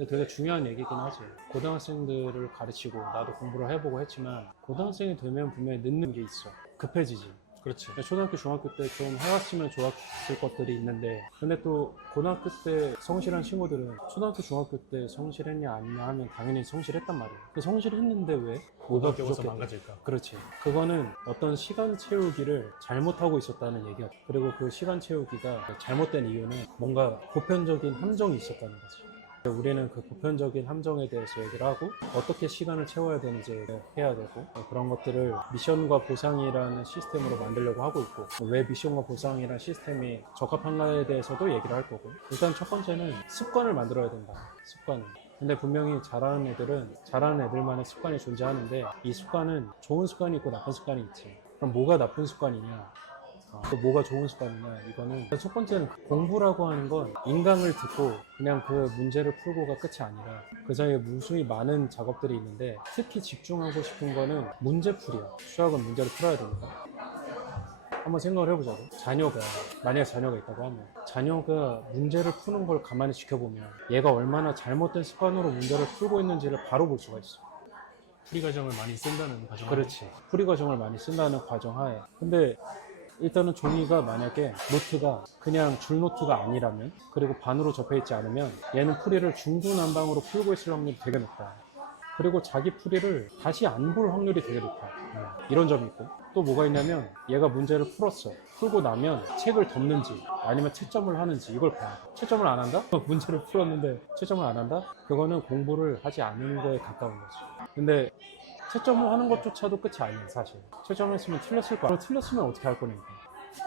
근데 되게 중요한 얘기긴 하지. 고등학생들을 가르치고 나도 공부를 해보고 했지만 고등학생이 되면 분명히 늦는 게 있어. 급해지지. 그렇지. 초등학교, 중학교 때 좀 해왔으면 좋았을 것들이 있는데 근데 또 고등학교 때 성실한 친구들은 초등학교, 중학교 때 성실했냐 아니냐 하면 당연히 성실했단 말이야. 근데 성실했는데 왜? 뭐가 고등학교 가서 부족했다. 망가질까? 그렇지. 그거는 어떤 시간 채우기를 잘못하고 있었다는 얘기야. 그리고 그 시간 채우기가 잘못된 이유는 뭔가 보편적인 함정이 있었다는 거지. 우리는 그 보편적인 함정에 대해서 얘기를 하고 어떻게 시간을 채워야 되는지 해야 되고 그런 것들을 미션과 보상이라는 시스템으로 만들려고 하고 있고 왜 미션과 보상이라는 시스템이 적합한가에 대해서도 얘기를 할 거고 일단 첫 번째는 습관을 만들어야 된다. 습관을. 근데 분명히 잘하는 애들은 잘하는 애들만의 습관이 존재하는데 이 습관은 좋은 습관이 있고 나쁜 습관이 있지. 그럼 뭐가 나쁜 습관이냐? 또 뭐가 좋은 습관이냐 이거는 첫 번째는 공부라고 하는 건 인강을 듣고 그냥 그 문제를 풀고가 끝이 아니라 그 사이에 무수히 많은 작업들이 있는데 특히 집중하고 싶은 거는 문제풀이야. 수학은 문제를 풀어야 되니까 한번 생각을 해보자고. 만약에 자녀가 있다고 하면 자녀가 문제를 푸는 걸 가만히 지켜보면 얘가 얼마나 잘못된 습관으로 문제를 풀고 있는지를 바로 볼 수가 있어. 풀이 과정을 많이 쓴다는 과정. 그렇지. 풀이 과정을 많이 쓴다는 과정하에 근데 일단은 종이가 만약에 노트가 그냥 줄 노트가 아니라면 그리고 반으로 접해 있지 않으면 얘는 풀이를 중구난방으로 풀고 있을 확률이 되게 높다. 그리고 자기 풀이를 다시 안 볼 확률이 되게 높아. 이런 점이 있고 또 뭐가 있냐면 얘가 문제를 풀었어. 풀고 나면 책을 덮는지 아니면 채점을 하는지 이걸 봐야 돼. 채점을 안 한다? 문제를 풀었는데 채점을 안 한다? 그거는 공부를 하지 않은 거에 가까운 거지. 근데 채점을 하는 것조차도 끝이 아니야 사실. 채점했으면 틀렸을 거야. 틀렸으면 어떻게 할 거니까.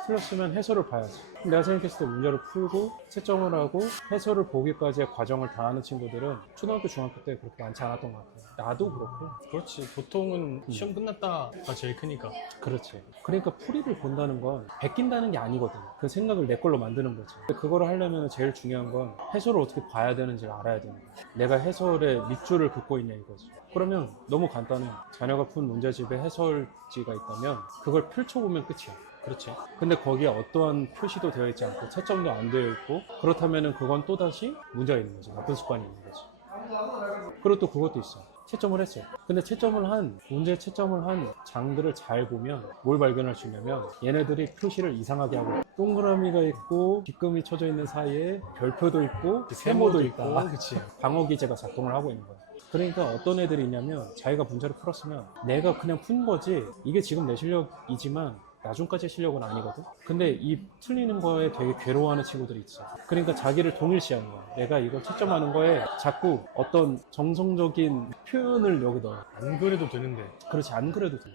틀렸으면 해설을 봐야지. 내가 생각했을 때 문제를 풀고 채점을 하고 해설을 보기까지의 과정을 다 하는 친구들은 초등학교, 중학교 때 그렇게 많지 않았던 것 같아. 나도 그렇고. 그렇지. 보통은 시험 끝났다가 제일 크니까. 그렇지. 그러니까 풀이를 본다는 건 베낀다는 게 아니거든. 그 생각을 내 걸로 만드는 거지. 근데 그거를 하려면 제일 중요한 건 해설을 어떻게 봐야 되는지를 알아야 되는 거야. 내가 해설의 밑줄을 긋고 있냐 이거지. 그러면 너무 간단해. 자녀가 푼 문제집에 해설지가 있다면 그걸 펼쳐보면 끝이야. 그렇지. 근데 거기에 어떠한 표시도 되어 있지 않고 채점도 안 되어 있고 그렇다면 그건 또다시 문제가 있는 거지. 나쁜 습관이 있는 거지. 그리고 또 그것도 있어. 채점을 했어. 근데 문제 채점을 한 장들을 잘 보면 뭘 발견할 수 있냐면 얘네들이 표시를 이상하게 하고 있어. 동그라미가 있고 빗금이 쳐져 있는 사이에 별표도 있고 세모도 있고 그치. 방어 기제가 작동을 하고 있는 거야. 그러니까 어떤 애들이 있냐면 자기가 문제를 풀었으면 내가 그냥 푼 거지 이게 지금 내 실력이지만 나중까지의 실력은 아니거든. 근데 이 틀리는 거에 되게 괴로워하는 친구들이 있어. 그러니까 자기를 동일시하는 거야. 내가 이걸 채점하는 거에 자꾸 어떤 정성적인 표현을 여기 넣어. 안 그래도 되는데. 그렇지, 안 그래도 돼.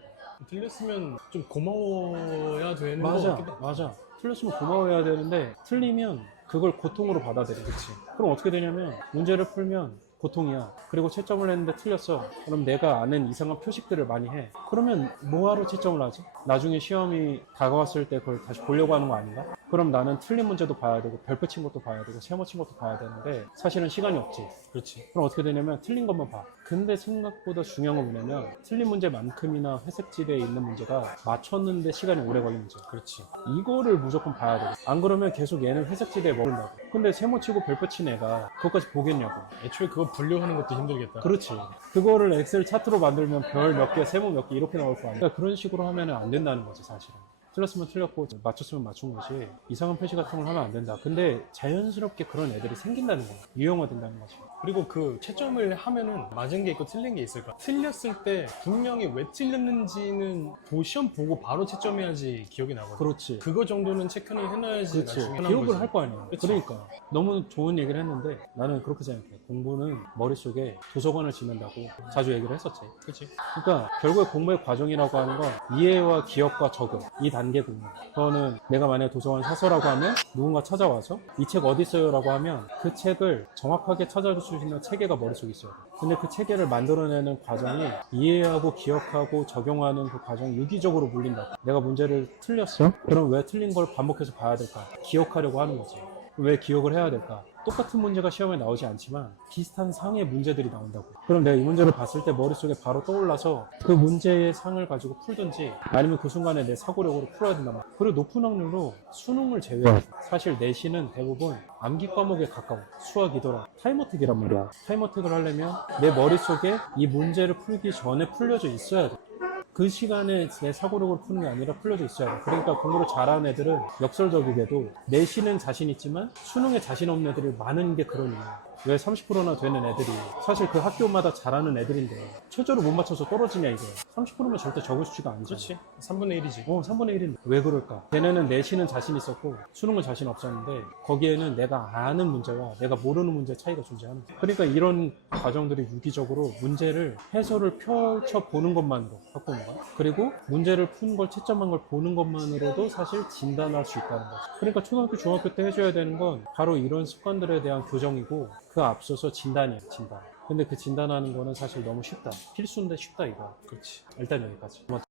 틀렸으면 좀 고마워야 되는 거 맞아, 같기도 하고. 맞아. 틀렸으면 고마워해야 되는데 틀리면 그걸 고통으로 받아들여. 그치. 그럼 어떻게 되냐면 문제를 풀면 고통이야. 그리고 채점을 했는데 틀렸어. 그럼 내가 아는 이상한 표식들을 많이 해. 그러면 뭐하러 채점을 하지? 나중에 시험이 다가왔을 때 그걸 다시 보려고 하는 거 아닌가? 그럼 나는 틀린 문제도 봐야 되고 별표 친 것도 봐야 되고 세모 친 것도 봐야 되는데 사실은 시간이 없지. 그렇지. 그럼 어떻게 되냐면 틀린 것만 봐. 근데 생각보다 중요한 건 뭐냐면 틀린 문제만큼이나 회색지대에 있는 문제가 맞췄는데 시간이 오래 걸린 문제. 그렇지. 이거를 무조건 봐야 돼. 안 그러면 계속 얘는 회색지대에 머문다고. 근데 세모 치고 별표 친 애가 그것까지 보겠냐고. 애초에 그거 분류하는 것도 힘들겠다. 그렇지. 그거를 엑셀 차트로 만들면 별 몇 개, 세모 몇 개 이렇게 나올 거 아니야. 그러니까 그런 식으로 하면 안 된다는 거지 사실은. 틀렸으면 틀렸고 맞췄으면 맞춘 것이 이상한 표시 같은 걸 하면 안 된다. 근데 자연스럽게 그런 애들이 생긴다는 거야. 유형화된다는 거지. 그리고 그 채점을 하면은 맞은 게 있고 틀린 게 있을까? 틀렸을 때 분명히 왜 틀렸는지는 시험 보고 바로 채점해야지 기억이 나거든. 그렇지. 그거 정도는 체크는 해놔야지 그렇지. 나중에 편한 기억을 거지. 할 거 아니야. 그치. 그러니까 너무 좋은 얘기를 했는데 나는 그렇게 생각해. 공부는 머릿속에 도서관을 지낸다고 자주 얘기를 했었지. 그치. 그러니까 결국에 공부의 과정이라고 하는 건 이해와 기억과 적응 이 단계 공부. 그거는 내가 만약에 도서관 사서라고 하면 누군가 찾아와서 이 책 어디 있어요? 라고 하면 그 책을 정확하게 찾아줄 수 있는 체계가 머릿속에 있어요. 근데 그 체계를 만들어내는 과정이 이해하고 기억하고 적용하는 그 과정이 유기적으로 물린다. 내가 문제를 틀렸어? 그럼 왜 틀린 걸 반복해서 봐야 될까? 기억하려고 하는 거지. 왜 기억을 해야 될까? 똑같은 문제가 시험에 나오지 않지만 비슷한 상의 문제들이 나온다고. 그럼 내가 이 문제를 봤을 때 머릿속에 바로 떠올라서 그 문제의 상을 가지고 풀든지 아니면 그 순간에 내 사고력으로 풀어야 된단 말이야. 그리고 높은 확률로 수능을 제외하고 사실 내신은 대부분 암기 과목에 가까워. 수학이더라. 타임어택이란 말이야. 타임어택을 하려면 내 머릿속에 이 문제를 풀기 전에 풀려져 있어야 돼. 그 시간에 내 사고력을 푸는 게 아니라 풀려져 있어야 돼. 그러니까 공부를 잘하는 애들은 역설적이게도 내신은 자신 있지만 수능에 자신 없는 애들이 많은 게 그런 이유야. 왜 30%나 되는 애들이 사실 그 학교마다 잘하는 애들인데 최저를 못 맞춰서 떨어지냐 이거. 30%면 절대 적을 수치가 아니잖아. 그렇지. 3분의 1이지. 3분의 1인데 왜 그럴까? 걔네는 내신은 자신 있었고 수능은 자신 없었는데 거기에는 내가 아는 문제와 내가 모르는 문제 차이가 존재하는 거야. 그러니까 이런 과정들이 유기적으로 문제를 해설을 펼쳐보는 것만으로 바꾸는 거야. 그리고 문제를 푼 걸 채점한 걸 보는 것만으로도 사실 진단할 수 있다는 거지. 그러니까 초등학교 중학교 때 해줘야 되는 건 바로 이런 습관들에 대한 교정이고 그 앞서서 진단이야. 진단. 근데 그 진단하는 거는 사실 너무 쉽다. 필수인데 쉽다 이거. 그렇지. 일단 여기까지.